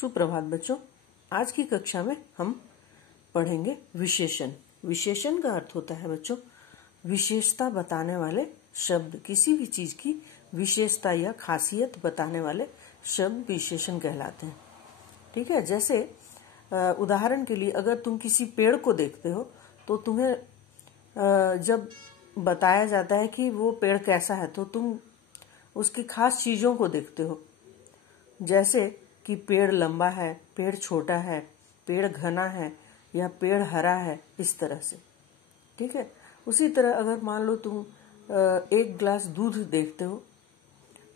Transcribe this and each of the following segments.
सुप्रभात बच्चों। आज की कक्षा में हम पढ़ेंगे विशेषण। विशेषण का अर्थ होता है बच्चों विशेषता बताने वाले शब्द। किसी भी चीज की विशेषता या खासियत बताने वाले शब्द विशेषण कहलाते हैं। ठीक है, जैसे उदाहरण के लिए अगर तुम किसी पेड़ को देखते हो तो तुम्हें जब बताया जाता है कि वो पेड़ कैसा है तो तुम उसकी खास चीजों को देखते हो, जैसे कि पेड़ लंबा है, पेड़ छोटा है, पेड़ घना है या पेड़ हरा है, इस तरह से। ठीक है, उसी तरह अगर मान लो तुम एक गिलास दूध देखते हो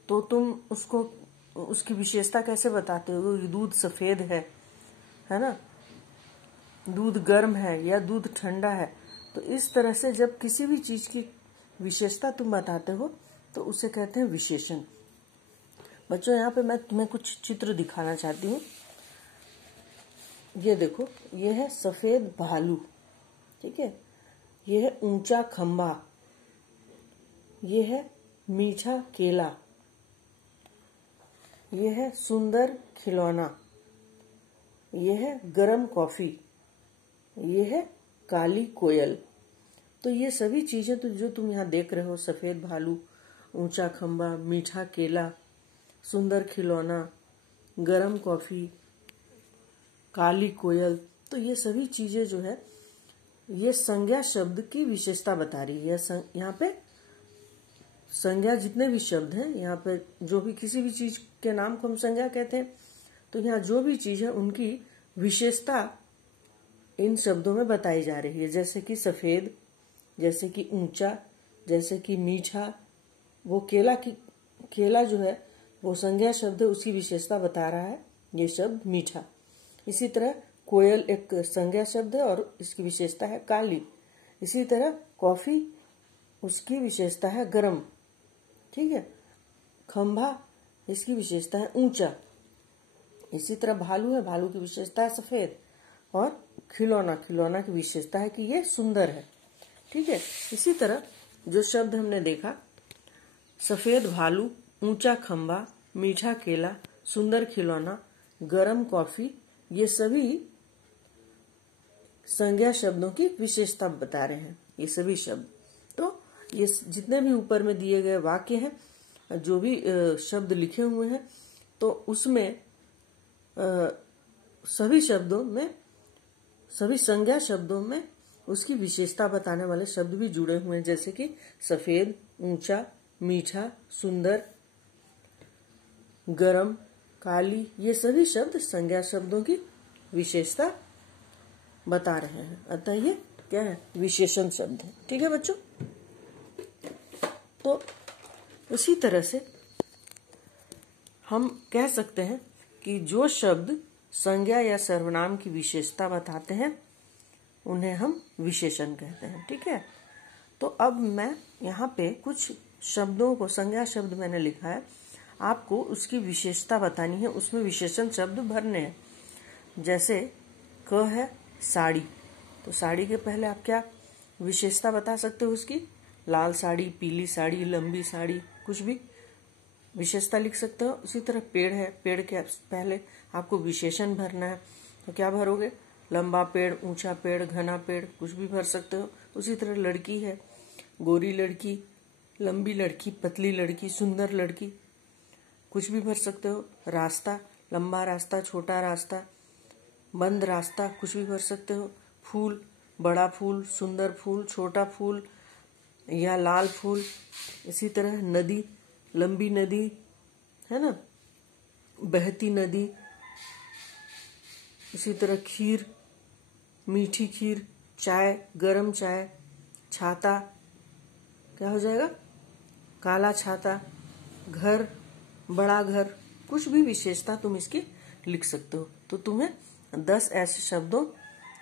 तो तुम उसको उसकी विशेषता कैसे बताते हो? दूध सफेद है ना, दूध गर्म है या दूध ठंडा है। तो इस तरह से जब किसी भी चीज की विशेषता तुम बताते हो तो उसे कहते हैं विशेषण। बच्चों यहाँ पे मैं तुम्हें कुछ चित्र दिखाना चाहती हूँ। ये देखो, ये है सफेद भालू, ठीक है, ये है ऊंचा खंबा, ये है मीठा केला, ये है सुंदर खिलौना, ये है गरम कॉफी, ये है काली कोयल। तो ये सभी चीजें तो जो तुम यहाँ देख रहे हो, सफेद भालू, ऊंचा खंबा, मीठा केला, सुंदर खिलौना, गरम कॉफी, काली कोयल, तो ये सभी चीजें जो है ये संज्ञा शब्द की विशेषता बता रही है। यहाँ पे संज्ञा जितने भी शब्द हैं, यहाँ पे जो भी किसी भी चीज के नाम को हम संज्ञा कहते हैं, तो यहाँ जो भी चीज है उनकी विशेषता इन शब्दों में बताई जा रही है। जैसे कि सफेद, जैसे कि ऊंचा, जैसे कि मीठा। वो केला जो है वो संज्ञा शब्द है, उसकी विशेषता बता रहा है ये शब्द मीठा। इसी तरह कोयल एक संज्ञा शब्द है और इसकी विशेषता है काली। इसी तरह कॉफी, उसकी विशेषता है गरम। ठीक है, खंभा, इसकी विशेषता है ऊंचा। इसी तरह भालू है, भालू की विशेषता है सफेद। और खिलौना की विशेषता है कि ये सुंदर है। ठीक है, इसी तरह जो शब्द हमने देखा, सफेद भालू, ऊंचा खंबा, मीठा केला, सुंदर खिलौना, गरम कॉफी, ये सभी संज्ञा शब्दों की विशेषता बता रहे हैं, ये सभी शब्द। तो ये जितने भी ऊपर में दिए गए वाक्य हैं, जो भी शब्द लिखे हुए हैं, तो उसमें सभी शब्दों में, सभी संज्ञा शब्दों में उसकी विशेषता बताने वाले शब्द भी जुड़े हुए हैं, जैसे कि सफेद, ऊंचा, मीठा, सुंदर, गरम, काली, ये सभी शब्द संज्ञा शब्दों की विशेषता बता रहे हैं। अतः ये क्या है? विशेषण शब्द है। ठीक है बच्चों, तो उसी तरह से हम कह सकते हैं कि जो शब्द संज्ञा या सर्वनाम की विशेषता बताते हैं उन्हें हम विशेषण कहते हैं। ठीक है, तो अब मैं यहाँ पे कुछ शब्दों को, संज्ञा शब्द मैंने लिखा है, आपको उसकी विशेषता बतानी है, उसमें विशेषण शब्द भरने हैं। जैसे क है साड़ी, तो साड़ी के पहले आप क्या विशेषता बता सकते हो उसकी? लाल साड़ी, पीली साड़ी, लंबी साड़ी, कुछ भी विशेषता लिख सकते हो। उसी तरह पेड़ है, पेड़ के पहले आपको विशेषण भरना है, तो क्या भरोगे? लंबा पेड़, ऊंचा पेड़, घना पेड़, कुछ भी भर सकते हो। उसी तरह लड़की है, गोरी लड़की, लंबी लड़की, पतली लड़की, सुंदर लड़की, कुछ भी भर सकते हो। रास्ता, लंबा रास्ता, छोटा रास्ता, बंद रास्ता, कुछ भी भर सकते हो। फूल, बड़ा फूल, सुंदर फूल, छोटा फूल या लाल फूल। इसी तरह नदी, लंबी नदी, है ना, बहती नदी। इसी तरह खीर, मीठी खीर, चाय, गरम चाय, छाता, क्या हो जाएगा? काला छाता, घर, बड़ा घर, कुछ भी विशेषता तुम इसकी लिख सकते हो। तो तुम्हें 10 ऐसे शब्दों,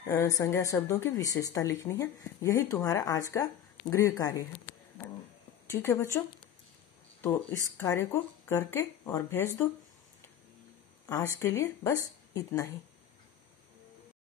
संज्ञा शब्दों की विशेषता लिखनी है। यही तुम्हारा आज का गृह कार्य है। ठीक है बच्चों, तो इस कार्य को करके और भेज दो। आज के लिए बस इतना ही।